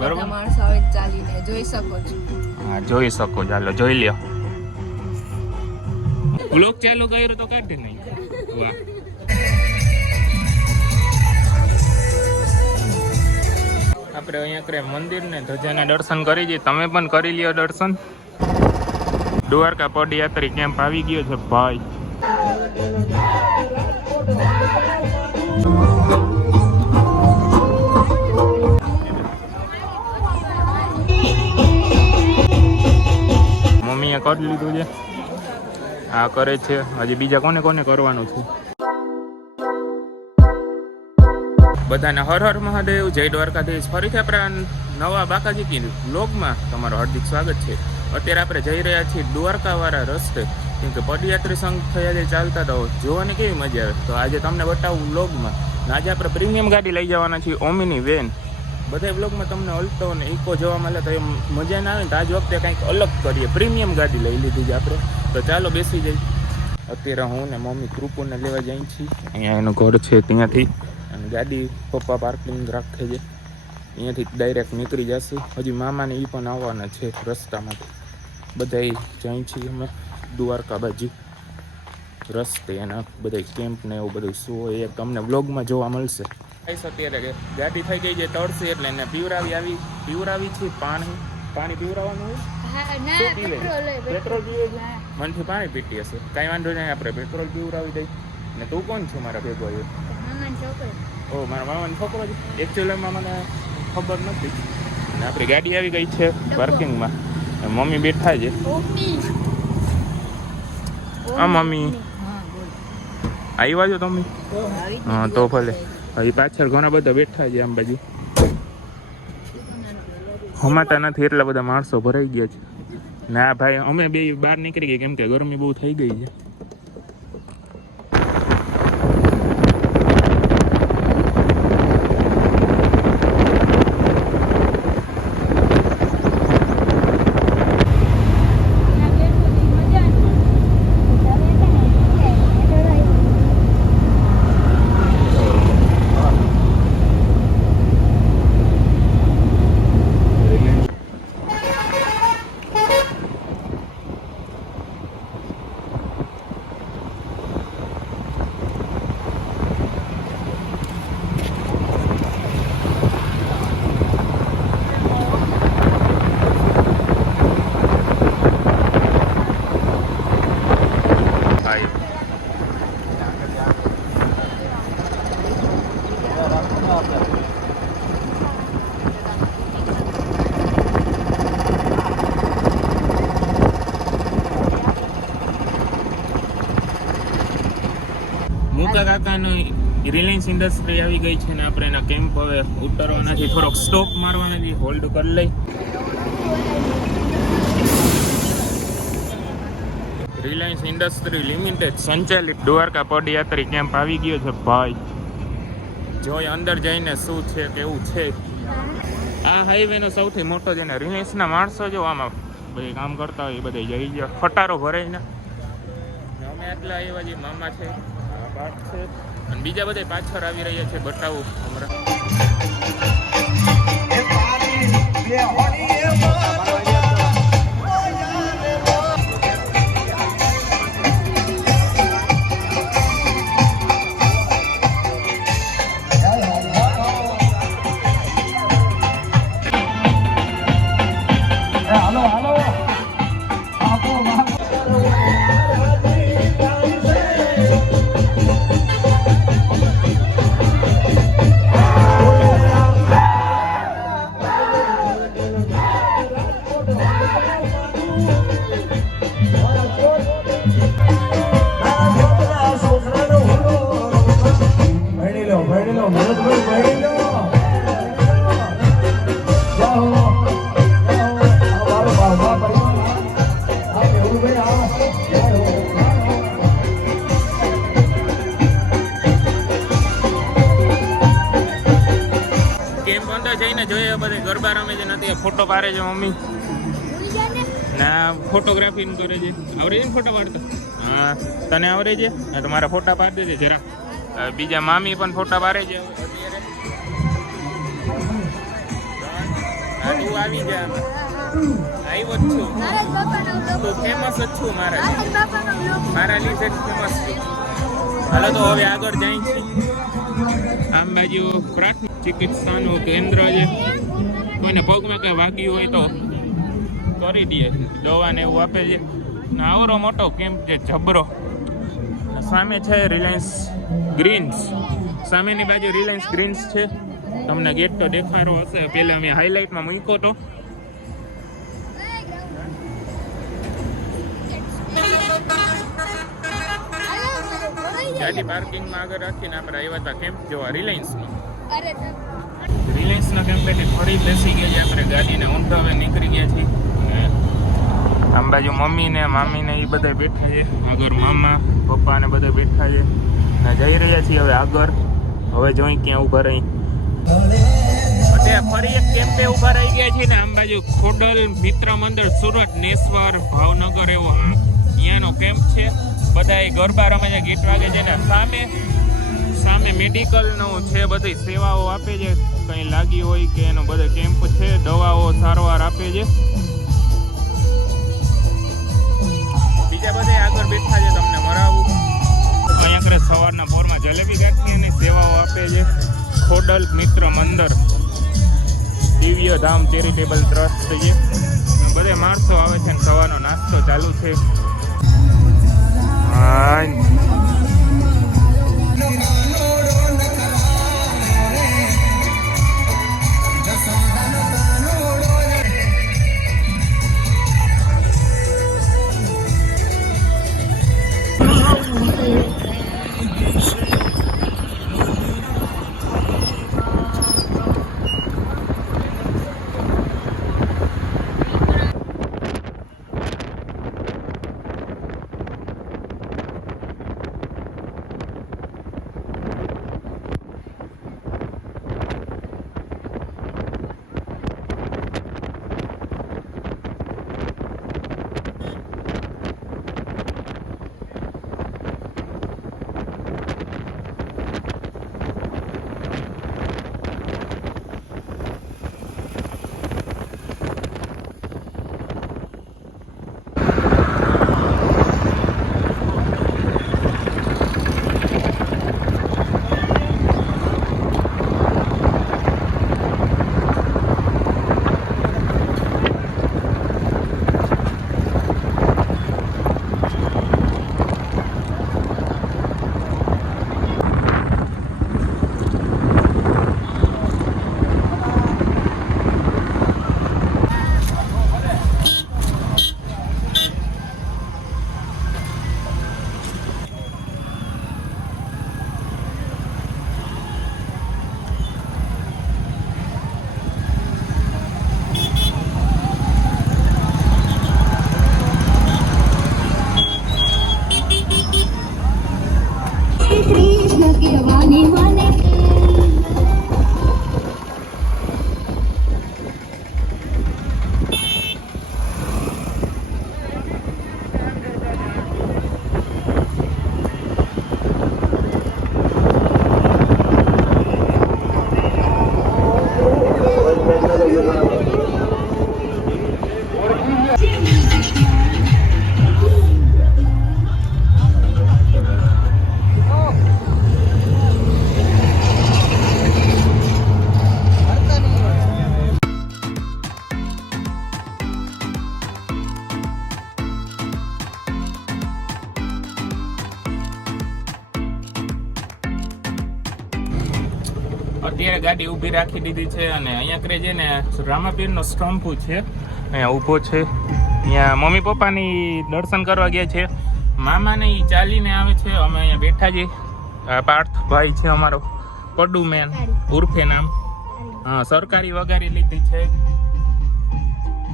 બરોબર માણસો આવે ચાલીને જોઈ શકો છો. હા જોઈ શકો, ચાલો જોઈ લ્યો. બ્લોગ ચાલુ કર્યો તો કાઢી નહીં. વાહ. આપણે અહીંયા કરે મંદિર ને ધજાના દર્શન કરી જઈએ. તમે પણ કરી લ્યો દર્શન. દ્વારકા પદયાત્રી કેમ્પ આવી ગયો છે ભાઈ. મમ્મીએ કરી લીધું છે, આ કરે છે. હજી બીજા કોને કોને કરવાનું છે. બધાને હર હર મહાદેવ, જય દ્વારકાધીશ. ફરીથી આપણે નવા બાકાજી કી વ્લોગમાં તમારું હાર્દિક સ્વાગત છે. અત્યારે આપણે જઈ રહ્યા છીએ દ્વારકાવાળા રસ્તે, કેમ કે પદયાત્રી સંઘ થયા જે ચાલતા હતા, જોવાની કેવી મજા આવે. તો આજે તમને બતાવું વ્લોગમાં. આજે આપણે પ્રીમિયમ ગાડી લઈ જવાના છીએ, ઓમિની વેન. બધા વ્લોગમાં તમને અલ્ટો અને ઇકો જોવા મળે તો એ મજા ના આવે. તો આજ વખતે કંઈક અલગ કરીએ, પ્રીમિયમ ગાડી લઈ લીધી છે આપણે. તો ચાલો બેસી જઈએ. અત્યારે હું ને મમ્મી કૃપુને લેવા જઈએ છીએ. અહીંયા એનું ઘર છે, ત્યાંથી અને ગાડી પપ્પા પાર્કિંગ રાખે છે, અહીંયાથી ડાયરેક્ટ નીકળી જશે. હજી મામાને એ પણ આવવાના છે રસ્તામાંથી. બધા જાય છીએ અમે દ્વારકા બાજુ રસ્તે, અને બધા કેમ્પ ને એવું બધું શું હોય એ તમને વ્લોગમાં જોવા મળશે. અત્યારે ગાડી થઈ ગઈ છે તળશે, એટલે એને પીવરાવી છે પાણી પીવરાવવાનું હોય. પેટ્રોલ પીવે છે, મનથી પાણી પીતી હશે. કાંઈ વાંધો નહીં, આપણે પેટ્રોલ પીવરાવી દઈ. ને તું કોણ છું મારા ભેગો? ઓ મારા મામાનો છોકરો છે. એકચ્યુઅલીમાં મને ખબર નથી. અને આપણી ગાડી આવી ગઈ છે પાર્કિંગમાં. મમ્મી બેઠા છે. હા મમ્મી આવ્યા છો તમે? હા તો ભલે. હજી પાછળ ઘણા બધા બેઠા છે આમ બાજુ. હમાતા નથી, એટલા બધા માણસો ભરાઈ ગયા છે. ના ભાઈ અમે બે બહાર નીકળી ગયા, કેમ કે ગરમી બહુ થઈ ગઈ છે. મુકા કાકાનો રિલાયન્સ ઇન્ડસ્ટ્રી આવી ગઈ છે ને આપણે એના કેમ્પ હવે ઉતરવાના છે. થોડોક સ્ટોપ મારવાના છે, હોલ્ડ કરી લઈ. રિલાયન્સ ઇન્ડસ્ટ્રી લિમિટેડ સંચાલિત દ્વારકા પદયાત્રી કેમ્પ આવી ગયો છે ભાઈ. જોઈ અંદર જઈને શું છે કેવું છે. આ હાઈવેનો સૌથી મોટો છે ને રિલાયન્સના માણસો જો આમાં બધી કામ કરતા હોય એ બધા જઈ ગયા ખટારો ભરાઈને. અમે એટલા આવ્યા જે મામા છે છે અને બીજા બધા પાછળ આવી રહ્યા છે. બતાવું હમણાં. જઈને જોઈએ બધે ગરબા રમે છે નથી, ફોટો પાડે છે મમ્મી ના, ફોટોગ્રાફી કરે છે. આવડે છે ને ફોટા પાડતા? હા તને આવડે છે? હા તો મારા ફોટા પાડી દેજે જરા. બીજા મામી પણ ફોટા પાડે છે અત્યારે. હા તું આવી જા આવ્યો જ છું તું ફેમસ જ છું મારા લીધે જ ફેમસ છું. હાલો તો હવે આગળ જાય છે. આમ બાજુ પ્રાથમિક ચિકિત્સાનું કેન્દ્ર છે. કોઈને પગમાં કંઈ વાગ્યું હોય તો કરી દે, દવા ને એવું આપે છે. આવરો મોટો કેમ્પ છે જબરો. સામે છે રિલાયન્સ ગ્રીન્સ, સામેની બાજુ રિલાયન્સ ગ્રીન્સ છે. તમને ગેટ તો દેખાડો હશે, પહેલા મેં હાઇલાઇટમાં મૂક્યો તો. ગાડી પાર્કિંગમાં આગળ રાખીને આપણે આવ્યા હતા કેમ્પ જોવા રિલાયન્સમાં. રિલાયન્સના કેમ્પ એટલે ફરી બેસી ગયા છે આપણે ગાડીને ઊંધો હવે નીકળી ગયા છીએ. આમ બાજુ મમ્મી ને મામી ને એ બધા બેઠા છે, આગળ મામા પપ્પા ને બધા બેઠા છે ને જઈ રહ્યા છીએ હવે આગળ. હવે જોઈ ક્યાં ઊભા રહી, અત્યારે ફરી એક કેમ્પે ઊભા રહી ગયા છે ને. આમ બાજુ ખોડલ મિત્ર મંદિર સુરત નેસવાર ભાવનગર એવો અહીંયાનો કેમ્પ છે. બધા ગરબા રમે છે, ગીત વાગે છે ને સામે મેડિકલનું છે, બધી સેવાઓ આપે છે. કંઈ લાગી હોય કે એનો બધો કેમ્પ છે, દવાઓ સારવાર આપે છે. બીજા બધા આગળ બેઠા છે, તમને મરાવું. અહીંયા કરે સવારના પોરમાં જલેબી ગાંઠિયાની સેવાઓ આપે છે. ખોડલ મિત્ર મંદિર દિવ્ય ધામ ચેરિટેબલ ટ્રસ્ટ છે. બધે માણસો આવે છે ને સવારનો નાસ્તો ચાલુ છે. અત્યારે ગાડી ઊભી રાખી દીધી છે અને અહીંયા કરે છે ને રામાપીરનો સ્ટમ્પ છે, અહીંયા ઊભો છે. અહીંયા મમ્મી પપ્પાની દર્શન કરવા ગયા છે, મામાને એ ચાલીને આવે છે. અમે અહીંયા બેઠા છીએ. પાર્થભાઈ છે અમારો, પડુ મેન ઉર્ફે નામ. હા, સરકારી વગારી લીધી છે.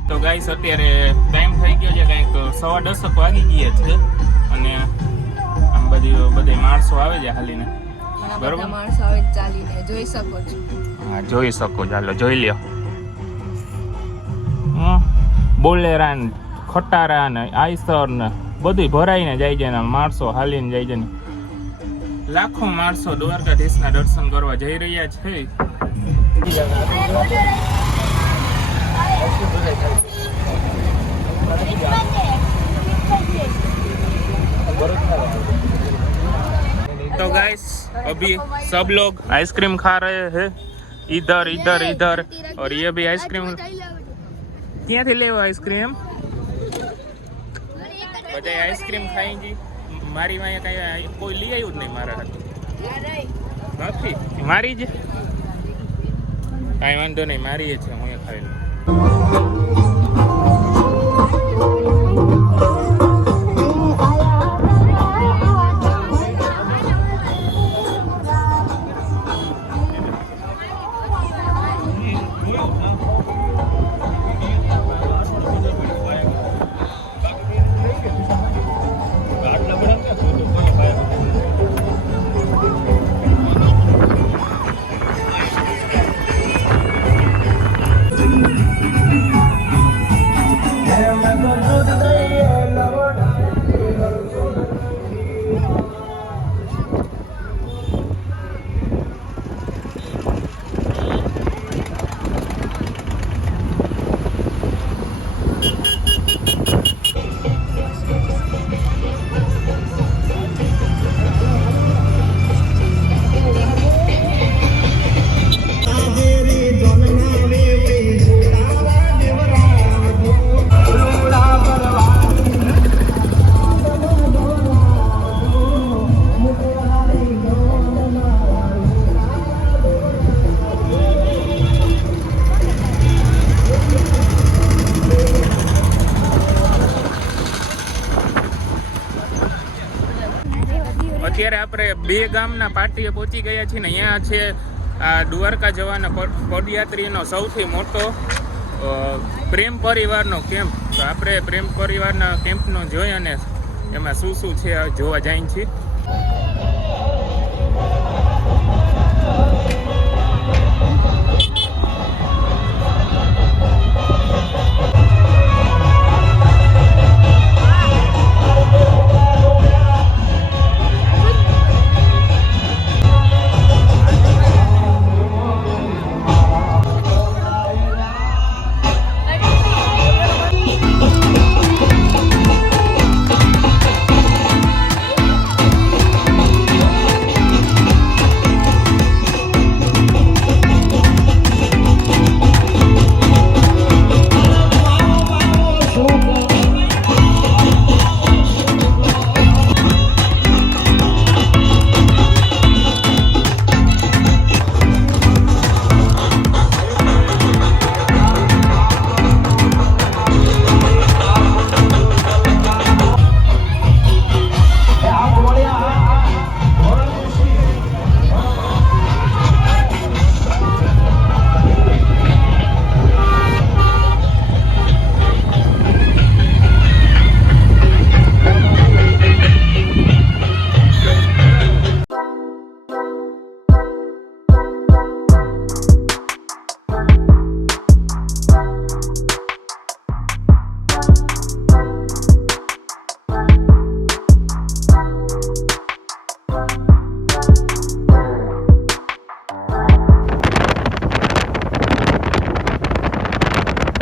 તો ગાઈસ અત્યારે ટાઈમ થઈ ગયો છે, કંઈક 10:15 વાગી ગયા છે અને આમ બધી માણસો આવે છે હાલીને. બરોબર, માણસો આવે ચાલીને, જોઈ શકો છો. હા, જોઈ શકો. ચાલો જોઈ લ્યો. બોલેરા ને ખટારા ને આઈસર ને બધું ભરાઈને જાય છે ને માણસો હાલીને જાય છે ને. લાખો માણસો દ્વારકાધીશના દર્શન કરવા જઈ રહ્યા છે. तो गाइस अभी सब लोग आइसक्रीम खा रहे हैं इधर इधर इधर और ये भी आइसक्रीम क्या थी ले आइसक्रीम बधाई आइसक्रीम खाई जी मारी वहाँ कहीं कोई ली आयु नहीं मारा नहीं मारी ज कहीं वांधो नहीं मारी है हूँ खाई लूँ અત્યારે આપણે બે ગામના પાટીએ પહોંચી ગયા છીએ ને અહીંયા છે આ દ્વારકા જવાના પદયાત્રીનો સૌથી મોટો પ્રેમ પરિવારનો કેમ્પ તો આપણે પ્રેમ પરિવારના કેમ્પનો જોઈ અને એમાં શું શું છે જોવા જાય છીએ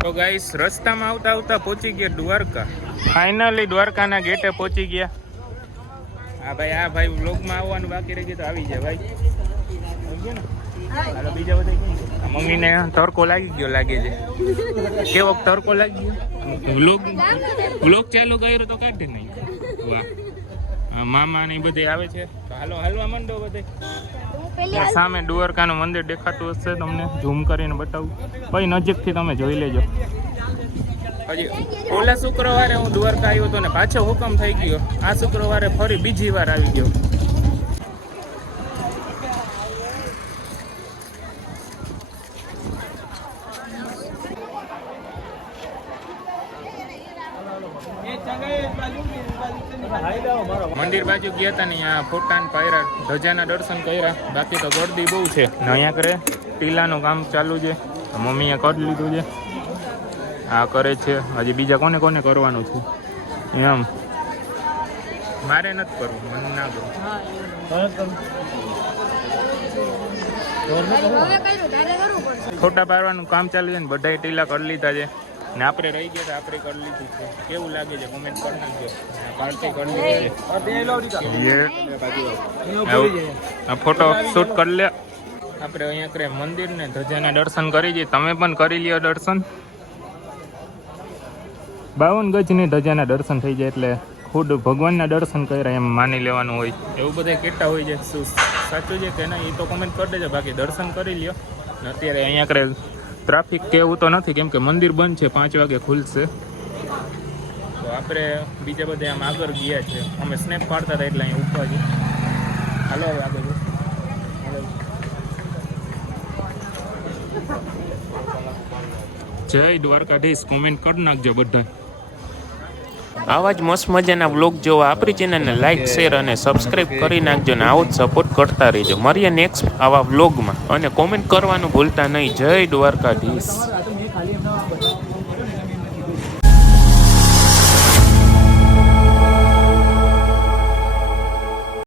તો ગાઈસ રસ્તામાં આવતા આવતા પહોંચી ગયા દ્વારકા ફાઇનલી દ્વારકાના ગેટે પહોંચી ગયા આ ભાઈ વ્લોગમાં આવવાનું બાકી રહી ગયું તો આવી જાય ભાઈ આવી ગયા ને હાલો બીજા બધા મમ્મીને તડકો લાગી ગયો લાગે છે કેવો તડકો લાગી ગયો વ્લોગ ચાલુ કર્યો તો કાઢી નહીં વાહ મામા ને બધે આવે છે તો હાલવા માંડો બધે સામે દ્વારકાનું મંદિર દેખાતું હશે તમને ઝૂમ કરીને બતાવું ભાઈ નજીકથી તમે જોઈ લેજો હજી ઓલા શુક્રવારે હું દ્વારકા આવ્યો હતો ને પાછો હુકમ થઈ ગયો આ શુક્રવારે ફરી બીજી વાર આવી ગયો મંદિર બાજુ ગયા હતા ને અહીંયા ફોટાન પાયરા ધજાના દર્શન કર્યા બાકી તો ગરદી બહુ છે ને અહીંયા કરે ટીલાનું કામ ચાલુ છે મમ્મીએ કરી લીધું છે આ કરે છે હજી બીજા કોને કોને કરવાનું છે એમ મારે નથી કરવું મને ના કરું હવે કર્યું તારે કરવું પડશે. ફોટા પાડવાનું કામ ચાલુ છે ને બધાય ટીલા કરી લીધા છે ને આપણે રહી ગયા તો આપણે કરી લીધી છે. કેવું લાગે છે કોમેન્ટ કરી નાખજો. પાર્ટી કરી લીધી છે. આ ફોટો શૂટ કરી લે. આપણે અહીંયા કરે મંદિર ને ધજાના દર્શન કરી જઈએ. તમે પણ કરી લ્યો દર્શન. 52 ગજની ધજાના દર્શન થઈ જાય એટલે ખુદ ભગવાનના દર્શન કર્યા એમ માની લેવાનું હોય. એવું બધા કેટલા હોય છે, શું સાચું છે કે નહીં એ તો કોમેન્ટ કરી દેજો. બાકી દર્શન કરી લ્યો. ને અત્યારે અહીંયા કરે ટ્રાફિક કે એવું તો નથી કેમ કે મંદિર બંધ છે, 5 વાગે ખુલશે. તો આપણે બીજા બધા આમ આગળ ગયા છે. અમે સ્નેપ પાડતા હતા એટલે અહીંયા ઉભા છે. હાલો હવે આગળ જય દ્વારકાધીશ કોમેન્ટ કરી નાખજો બધા. આવા જ મસ્ત મજાના વ્લોગ જોવા આપણી ચેનલને લાઇક શેર અને સબસ્ક્રાઇબ કરી નાખજો ને આવો જ સપોર્ટ કરતા રહેજો. મળીએ નેક્સ્ટ આવા વ્લોગમાં અને કોમેન્ટ કરવાનું ભૂલતા નહીં. જય દ્વારકાધીશ.